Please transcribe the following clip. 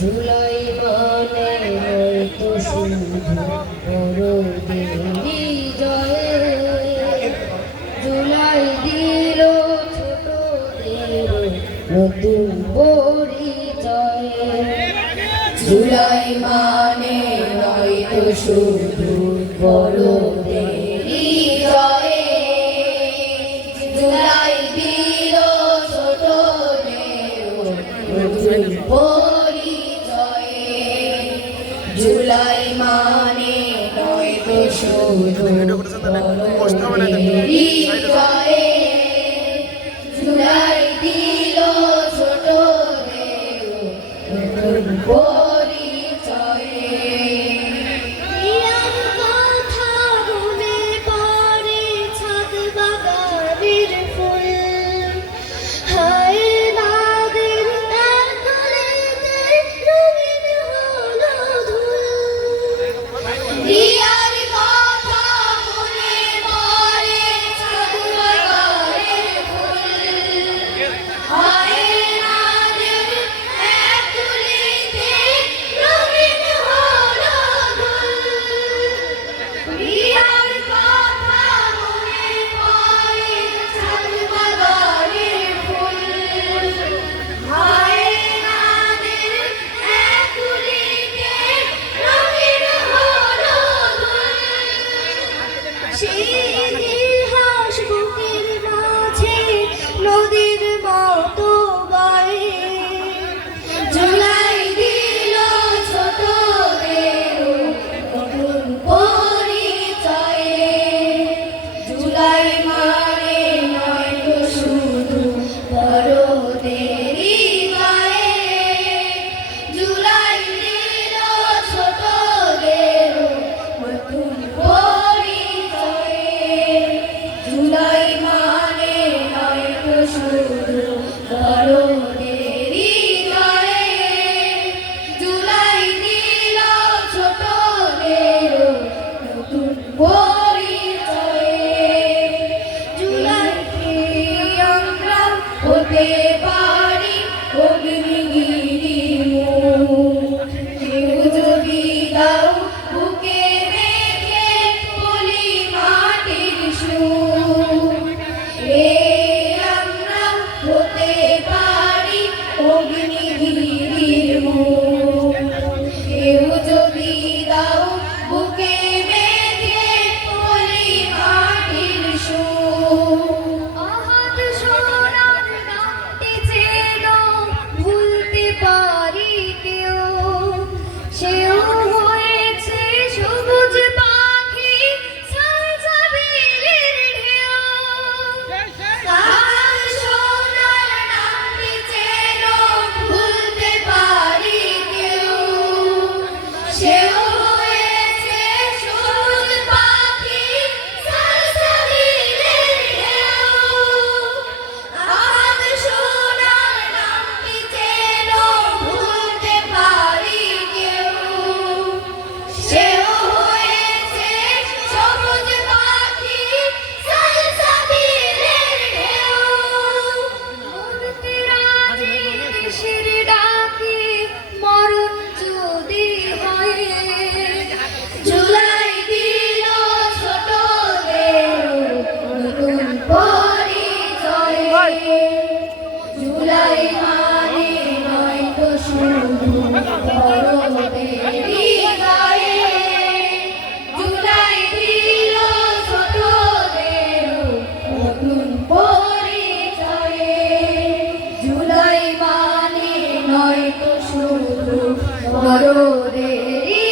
জুলাই মানে হয়তো শুধু বড়দেরই জয়ে, জুলাই দিল ছোটদের নতুন পরিচয়। জুলাই মানে হয়তো শুধু বড়দেরই জয়ে, জুলাই দিল ছোটদের নতুন পরিচয়। জুলাই মানে নয়তো শুধু বড়দেরই জয়ে, জুলাই দিল ছোটদের নতুন পরিচয়। ইয়ার কথা মনে পড়ে ছাদ বাগানের ফুল, হায় নাদের একলেতে রঙিন হলো ধুল। ইয়ার কথা মনে পড়ে ছাদ বাগানের ফুল, হায় নাদের একলেতে রঙিন হলো ধুল। ইয়ার কথা মনে পড়ে ছাদ বাগানের ফুল, হায় নাদের একলেতে রঙিন হলো ধুল। সেই ইতিহাস বুকের মাঝে নদীর মতো বয়ে, জুলাই দিল ছোটদের নতুন পরিচয়। জুলাই মানে নয়তো শুধু বড়দেরই জয়ে, জুলাই দিল ছোটদের নতুন পরিচয়। জুলাই মানে নয়তো শুধু বড়দেরই জয়ে, জুলাই দিল ছোটদের নতুন পরিচয়। জুলাইকে আমরা হতে পারি অগ্নিগিরি মুখ, কেউ যদি দাও বুকে রেখে বলি মাটির সুর। আমরা হতে পারি অগ্নিগিরির মুখ, কেউ যদি দাও বুকে রেখে বলি মাটির সুর। আহাদ সোনার গানটি যেন ভুলতে পারি কেউ, সেও হয়েছে সবুজ পাখি সালসাবিলের ঢেউ। আর সোনার নামটি যেন ভুলতে পারি কেউ, সেও হয়েছে সবুজ পাখি সালসাবিলের ঢেউ। আর সোনার নামটি যেন ভুলতে পারি কেউ, সেও হয়েছে সবুজ পাখি সালসাবিলের ঢেউ। মরতে রাজি দেশের ডাকে মরণ যদি হয়, জুলাই দিল ছোটদের নতুন পরিচয়। জুলাই মানে নয়তো শুধু বড়দেরই জয়ে, জুলাই দিল ছোটদের নতুন পরিচয়। জুলাই মানে নয়তো শুধু বড়দেরই